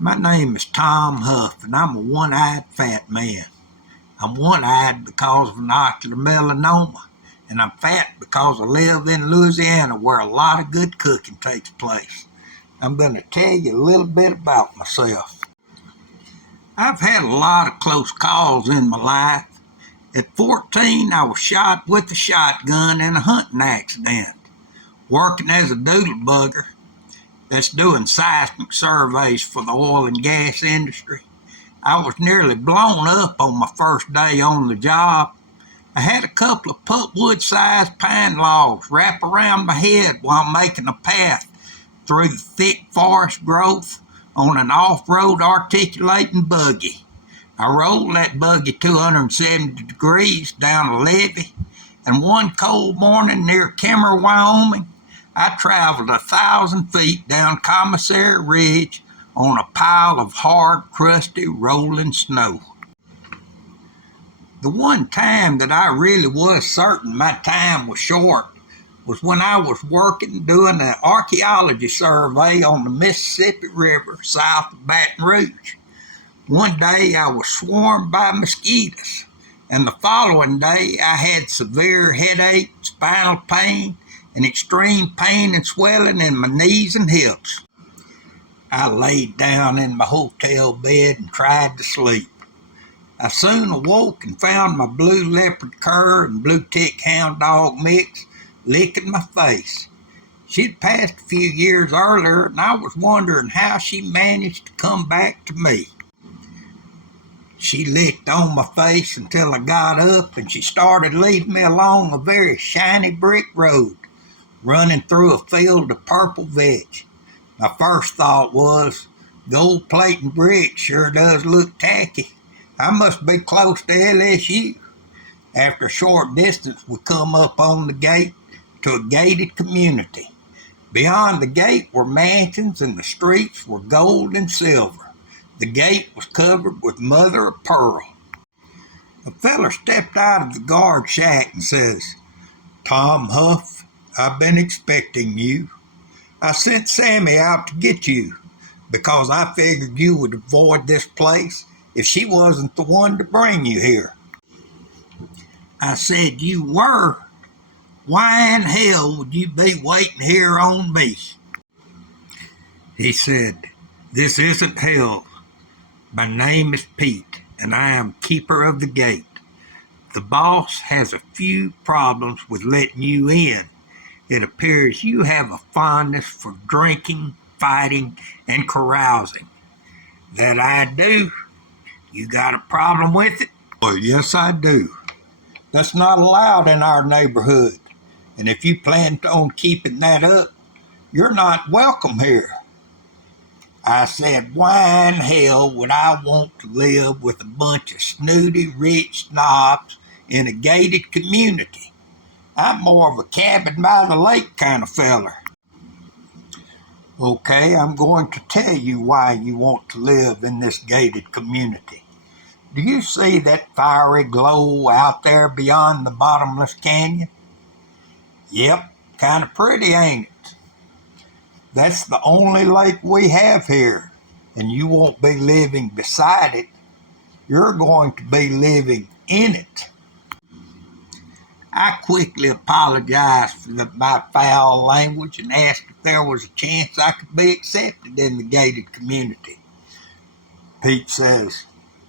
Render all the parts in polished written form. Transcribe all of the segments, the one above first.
My name is Tom Huff, and I'm a one-eyed fat man. I'm one-eyed because of an ocular melanoma, and I'm fat because I live in Louisiana where a lot of good cooking takes place. I'm going to tell you a little bit about myself. I've had a lot of close calls in my life. At 14, I was shot with a shotgun in a hunting accident. Working as a doodle bugger, that's doing seismic surveys for the oil and gas industry, I was nearly blown up on my first day on the job. I had a couple of pulpwood-sized pine logs wrap around my head while making a path through the thick forest growth on an off-road articulating buggy. I rolled that buggy 270 degrees down a levee, and one cold morning near Kemmer, Wyoming, I traveled 1,000 feet down Commissary Ridge on a pile of hard, crusty, rolling snow. The one time that I really was certain my time was short was when I was working doing an archaeology survey on the Mississippi River south of Baton Rouge. One day I was swarmed by mosquitoes, and the following day I had severe headache, spinal pain, and extreme pain and swelling in my knees and hips. I laid down in my hotel bed and tried to sleep. I soon awoke and found my blue leopard cur and blue tick hound dog mix licking my face. She'd passed a few years earlier, and I was wondering how she managed to come back to me. She licked on my face until I got up, and she started leading me along a very shiny brick road, running through a field of purple vetch. My first thought was, gold plate and brick sure does look tacky. I must be close to LSU. After a short distance, we come up on the gate to a gated community. Beyond the gate were mansions, and the streets were gold and silver. The gate was covered with mother of pearl. A feller stepped out of the guard shack and says, "Tom Huff, I've been expecting you. I sent Sammy out to get you because I figured you would avoid this place if she wasn't the one to bring you here." I said, "You were? Why in hell would you be waiting here on me?" He said, "This isn't hell. My name is Pete, and I am keeper of the gate. The boss has a few problems with letting you in. It appears you have a fondness for drinking, fighting, and carousing." "That I do. You got a problem with it?" "Well, yes, I do. That's not allowed in our neighborhood, and if you plan on keeping that up, you're not welcome here." I said, "Why in hell would I want to live with a bunch of snooty, rich snobs in a gated community? I'm more of a cabin by the lake kind of feller." "Okay, I'm going to tell you why you want to live in this gated community. Do you see that fiery glow out there beyond the bottomless canyon?" "Yep, kind of pretty, ain't it? That's the only lake we have here, and you won't be living beside it. You're going to be living in it." I quickly apologized for my foul language and asked if there was a chance I could be accepted in the gated community. Pete says,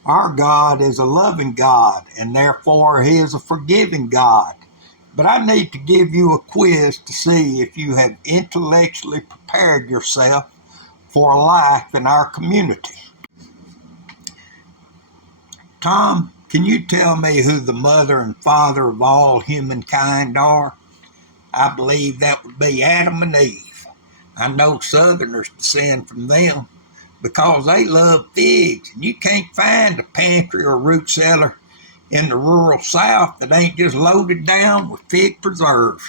"Our God is a loving God, and therefore he is a forgiving God. But I need to give you a quiz to see if you have intellectually prepared yourself for life in our community. Tom, can you tell me who the mother and father of all humankind are?" "I believe that would be Adam and Eve. I know Southerners descend from them because they love figs, and you can't find a pantry or root cellar in the rural South that ain't just loaded down with fig preserves."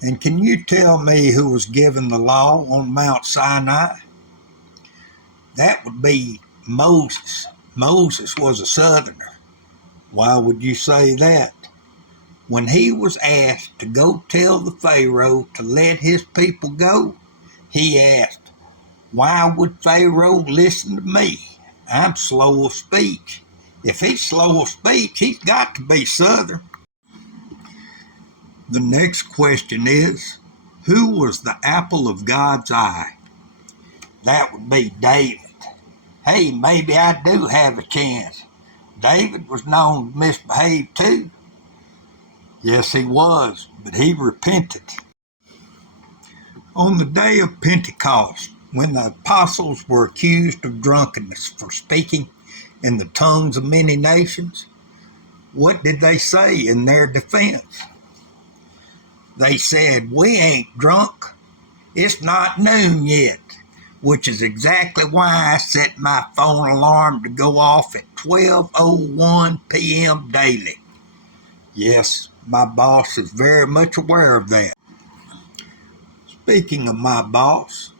"And can you tell me who was given the law on Mount Sinai?" "That would be Moses. Moses was a Southerner." "Why would you say that?" "When he was asked to go tell the Pharaoh to let his people go, he asked, Why would Pharaoh listen to me? I'm slow of speech. If he's slow of speech, he's got to be Southern. The next question is, who was the apple of God's eye? That would be David. Hey, maybe I do have a chance. David was known to misbehave too. Yes, he was, but he repented. On the day of Pentecost, when the apostles were accused of drunkenness for speaking in the tongues of many nations, what did they say in their defense? They said, "We ain't drunk. It's not noon yet," which is exactly why I set my phone alarm to go off at 12:01 p.m. daily. Yes, my boss is very much aware of that. Speaking of my boss,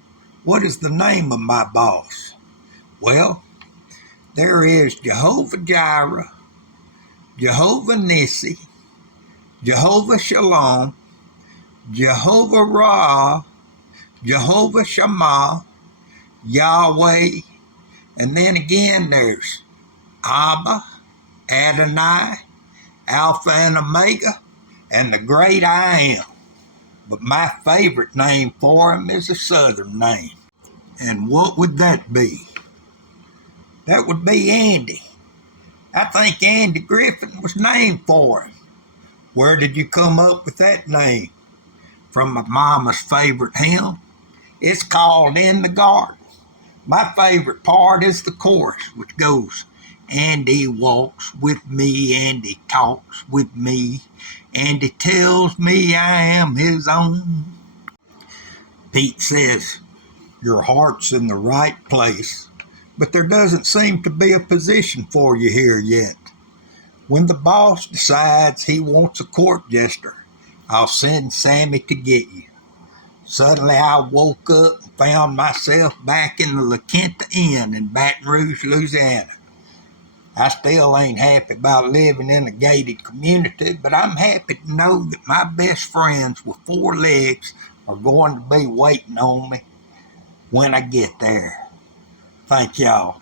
what is the name of my boss? Well, there is Jehovah Jireh, Jehovah Nissi, Jehovah Shalom, Jehovah Ra, Jehovah Shammah, Yahweh, and then again there's Abba, Adonai, Alpha and Omega, and the great I Am. But my favorite name for him is a Southern name. And what would that be? That would be Andy. I think Andy Griffin was named for him. Where did you come up with that name? From my mama's favorite hymn. It's called In the Garden. My favorite part is the chorus, which goes, "Andy walks with me, Andy talks with me, Andy tells me I am his own." Pete says, your heart's in the right place, but there doesn't seem to be a position for you here yet. When the boss decides he wants a court jester, I'll send Sammy to get you. Suddenly I woke up and found myself back in the La Quinta Inn in Baton Rouge, Louisiana. I still ain't happy about living in a gated community, but I'm happy to know that my best friends with 4 legs are going to be waiting on me when I get there. Thank y'all.